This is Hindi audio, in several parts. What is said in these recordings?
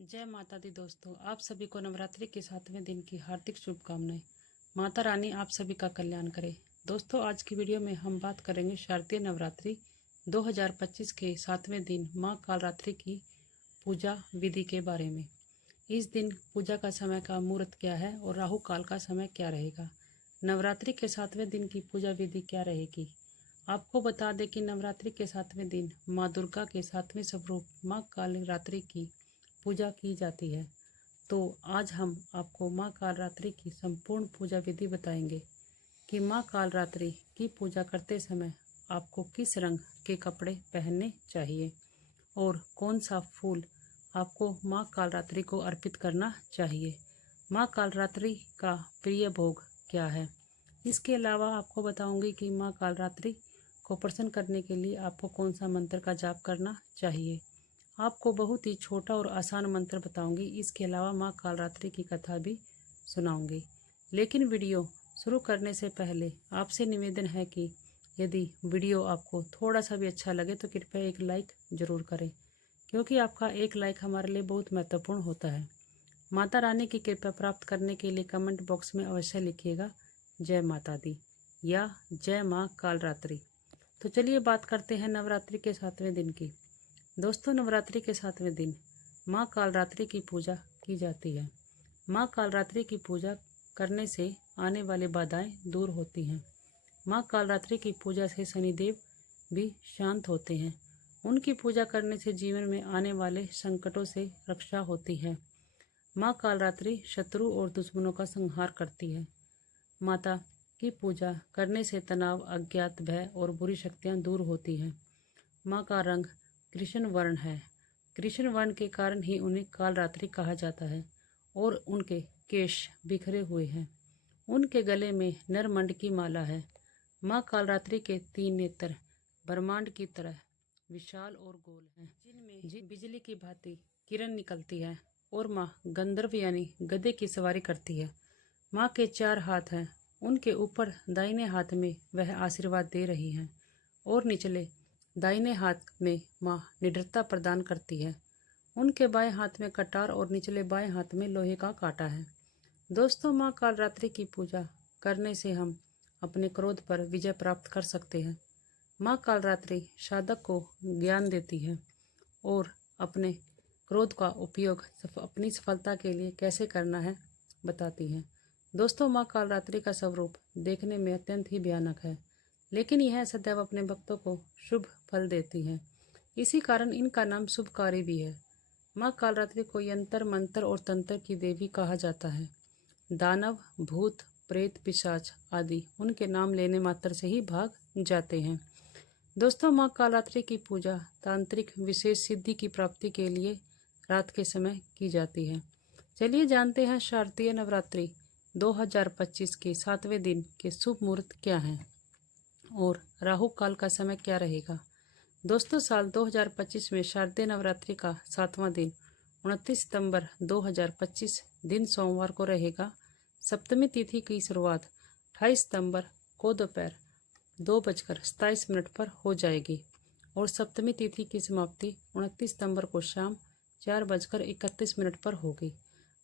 जय माता दी दोस्तों, आप सभी को नवरात्रि के 7वें दिन की हार्दिक शुभकामनाएं। माता रानी आप सभी का कल्याण करे। दोस्तों, आज की वीडियो में हम बात करेंगे शारदीय नवरात्रि 2025 के 7वें दिन माँ कालरात्रि की पूजा विधि के बारे में। इस दिन पूजा का समय का मुहूर्त क्या है और राहु काल का समय क्या रहेगा। नवरात्रि के 7वें दिन की पूजा विधि क्या रहेगी। आपको बता दें कि नवरात्रि के 7वें दिन माँ दुर्गा के 7वें स्वरूप माँ कालरात्रि की पूजा की जाती है। तो आज हम आपको माँ कालरात्रि की संपूर्ण पूजा विधि बताएंगे कि माँ कालरात्रि की पूजा करते समय आपको किस रंग के कपड़े पहनने चाहिए और कौन सा फूल आपको माँ कालरात्रि को अर्पित करना चाहिए। माँ कालरात्रि का प्रिय भोग क्या है। इसके अलावा आपको बताऊंगी कि माँ कालरात्रि को प्रसन्न करने के लिए आपको कौन सा मंत्र का जाप करना चाहिए। आपको बहुत ही छोटा और आसान मंत्र बताऊंगी। इसके अलावा माँ कालरात्रि की कथा भी सुनाऊंगी। लेकिन वीडियो शुरू करने से पहले आपसे निवेदन है कि यदि वीडियो आपको थोड़ा सा भी अच्छा लगे तो कृपया एक लाइक ज़रूर करें, क्योंकि आपका एक लाइक हमारे लिए बहुत महत्वपूर्ण होता है। माता रानी की कृपा प्राप्त करने के लिए कमेंट बॉक्स में अवश्य लिखिएगा जय माता दी या जय माँ कालरात्रि। तो चलिए बात करते हैं नवरात्रि के 7वें दिन की। दोस्तों, नवरात्रि के 7वें दिन माँ कालरात्रि की पूजा की जाती है। माँ कालरात्रि की पूजा करने से आने वाली बाधाएं दूर होती हैं। माँ कालरात्रि की पूजा से शनिदेव भी शांत होते हैं। उनकी पूजा करने से जीवन में आने वाले संकटों से रक्षा होती है। माँ कालरात्रि शत्रु और दुश्मनों का संहार करती है। माता की पूजा करने से तनाव, अज्ञात, भय और बुरी शक्तियाँ दूर होती हैं। माँ का रंग कृष्ण वर्ण है। कृष्ण वर्ण के कारण ही उन्हें कालरात्रि कहा जाता है और उनके केश बिखरे हुए हैं। उनके गले में नरमंड की माला है। माँ कालरात्रि के 3 नेत्र ब्रह्मांड की तरह विशाल और गोल हैं, जिनमें बिजली की भांति किरण निकलती है और माँ गंधर्व यानी गधे की सवारी करती है। माँ के 4 हाथ हैं। उनके ऊपर दाहिने हाथ में वह आशीर्वाद दे रही हैं और निचले दाहिने हाथ में माँ निडरता प्रदान करती है। उनके बाएं हाथ में कटार और निचले बाएं हाथ में लोहे का कांटा है। दोस्तों, माँ कालरात्रि की पूजा करने से हम अपने क्रोध पर विजय प्राप्त कर सकते हैं। माँ कालरात्रि साधक को ज्ञान देती है और अपने क्रोध का उपयोग अपनी सफलता के लिए कैसे करना है बताती है। दोस्तों, माँ कालरात्रि का स्वरूप देखने में अत्यंत ही भयानक है, लेकिन यह सदैव अपने भक्तों को शुभ फल देती है। इसी कारण इनका नाम शुभकारी भी है। माँ कालरात्रि को यंत्र मंत्र और तंत्र की देवी कहा जाता है। दानव, भूत, प्रेत, पिशाच आदि उनके नाम लेने मात्र से ही भाग जाते हैं। दोस्तों, माँ कालरात्रि की पूजा तांत्रिक विशेष सिद्धि की प्राप्ति के लिए रात के समय की जाती है। चलिए जानते हैं शारदीय नवरात्रि 2025 के 7वें दिन के शुभ मुहूर्त क्या हैं और राहु काल का समय क्या रहेगा। दोस्तों, साल 2025 में शारदीय नवरात्रि का 7वां दिन 29 सितंबर 2025 दिन सोमवार को रहेगा। सप्तमी तिथि की शुरुआत 28 सितंबर को दोपहर 2:27 पर हो जाएगी और सप्तमी तिथि की समाप्ति 29 सितंबर को शाम 4:31 पर होगी।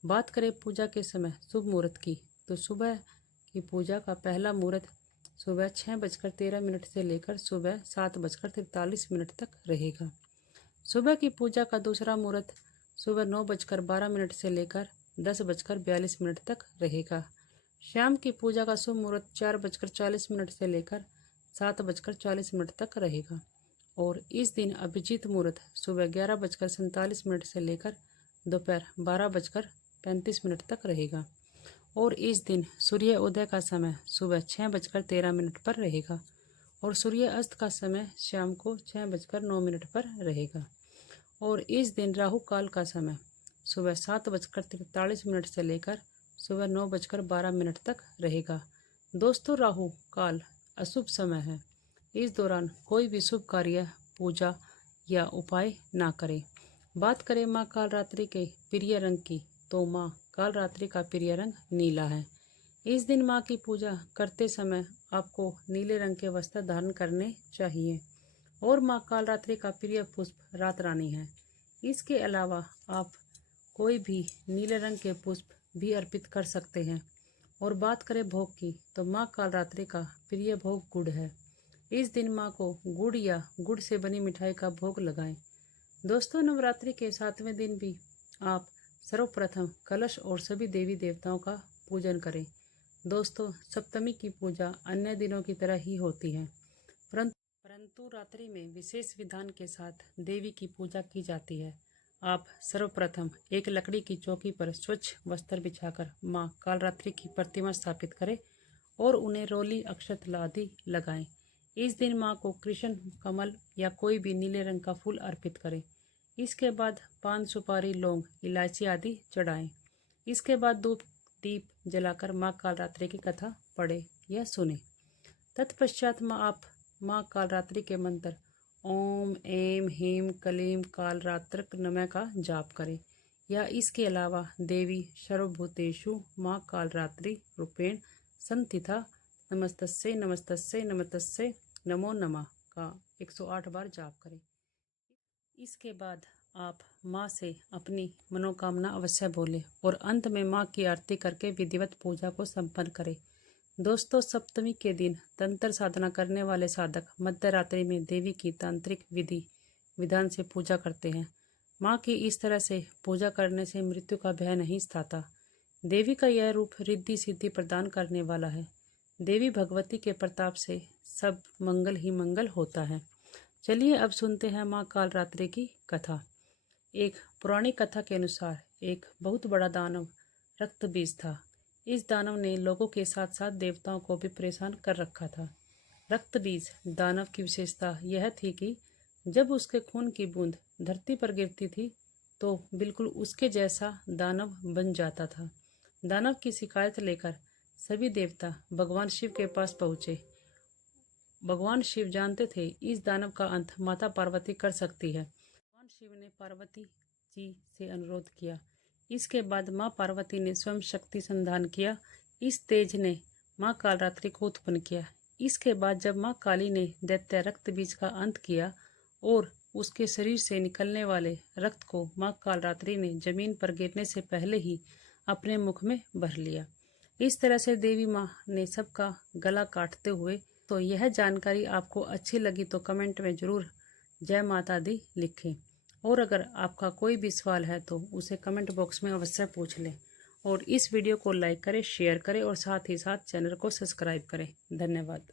बात करें पूजा के समय शुभ मुहूर्त की, तो सुबह की पूजा का पहला मुहूर्त सुबह 6:13 से लेकर सुबह 7:43 तक रहेगा। सुबह की पूजा का दूसरा मुहूर्त सुबह 9:12 से लेकर 10:42 तक रहेगा। शाम की पूजा का शुभ मुहूर्त 4:40 से लेकर 7:40 तक रहेगा और इस दिन अभिजीत मुहूर्त सुबह 11:47 से लेकर दोपहर 12:35 तक रहेगा और इस दिन सूर्य उदय का समय सुबह 6:13 पर रहेगा और सूर्य अस्त का समय शाम को 6:09 पर रहेगा और इस दिन राहु काल का समय सुबह 7:43 से लेकर सुबह 9:12 तक रहेगा। दोस्तों, राहु काल अशुभ समय है। इस दौरान कोई भी शुभ कार्य, पूजा या उपाय ना करें। बात करें माँ कालरात्रि के प्रिय रंग की, तो माँ कालरात्रि का प्रिय रंग नीला है। इस दिन माँ की पूजा करते समय आपको नीले रंग के वस्त्र धारण करने चाहिए और माँ कालरात्रि का प्रिय पुष्प रात रानी है। इसके अलावा आप कोई भी नीले रंग के पुष्प भी अर्पित कर सकते हैं। और बात करें भोग की तो माँ कालरात्रि का प्रिय भोग गुड़ है। इस दिन माँ को गुड़ या गुड़ से बनी मिठाई का भोग लगाएं। दोस्तों, नवरात्रि के 7वें दिन भी आप सर्वप्रथम कलश और सभी देवी देवताओं का पूजन करें। दोस्तों, सप्तमी की पूजा अन्य दिनों की तरह ही होती है, परंतु रात्रि में विशेष विधान के साथ देवी की पूजा की जाती है। आप सर्वप्रथम एक लकड़ी की चौकी पर स्वच्छ वस्त्र बिछाकर माँ कालरात्रि की प्रतिमा स्थापित करें और उन्हें रोली अक्षत आदि लगाएं। इस दिन माँ को कृष्ण कमल या कोई भी नीले रंग का फूल अर्पित करें। इसके बाद पान, सुपारी, लौंग, इलायची आदि चढ़ाएं। इसके बाद धूप दीप जलाकर माँ कालरात्रि की कथा पढ़े या सुने। तत्पश्चात आप माँ कालरात्रि के मंत्र ओम ऐं ह्रीं क्लीं कालरात्रक नमः का जाप करें या इसके अलावा देवी सर्वभूतेषु माँ कालरात्रि रूपेण संस्थिता नमस्तस्यै नमस्तस्यै नमस्तस्यै नमो नमः का 108 बार जाप करें। इसके बाद आप माँ से अपनी मनोकामना अवश्य बोलें और अंत में माँ की आरती करके विधिवत पूजा को संपन्न करें। दोस्तों, सप्तमी के दिन तंत्र साधना करने वाले साधक मध्य रात्रि में देवी की तांत्रिक विधि विधान से पूजा करते हैं। माँ की इस तरह से पूजा करने से मृत्यु का भय नहीं सताता। देवी का यह रूप रिद्धि सिद्धि प्रदान करने वाला है। देवी भगवती के प्रताप से सब मंगल ही मंगल होता है। चलिए अब सुनते हैं माँ कालरात्रि की कथा। एक पौराणिक कथा के अनुसार एक बहुत बड़ा दानव रक्तबीज था। इस दानव ने लोगों के साथ साथ देवताओं को भी परेशान कर रखा था। रक्तबीज दानव की विशेषता यह थी कि जब उसके खून की बूंद धरती पर गिरती थी तो बिल्कुल उसके जैसा दानव बन जाता था। दानव की शिकायत लेकर सभी देवता भगवान शिव के पास पहुँचे। भगवान शिव जानते थे इस दानव का अंत माता पार्वती कर सकती है। भगवान शिव ने पार्वती जी से अनुरोध किया। इसके बाद माँ पार्वती ने स्वयं शक्ति संधान किया। इस तेज ने माँ कालरात्रि को उत्पन्न किया। इसके बाद जब माँ काली ने दैत्य रक्तबीज का अंत किया और उसके शरीर से निकलने वाले रक्त को माँ कालरात्रि ने जमीन पर गिरने से पहले ही अपने मुख में भर लिया। इस तरह से देवी माँ ने सबका गला काटते हुए। तो यह जानकारी आपको अच्छी लगी तो कमेंट में ज़रूर जय माता दी लिखें और अगर आपका कोई भी सवाल है तो उसे कमेंट बॉक्स में अवश्य पूछ लें और इस वीडियो को लाइक करें, शेयर करें और साथ ही साथ चैनल को सब्सक्राइब करें। धन्यवाद।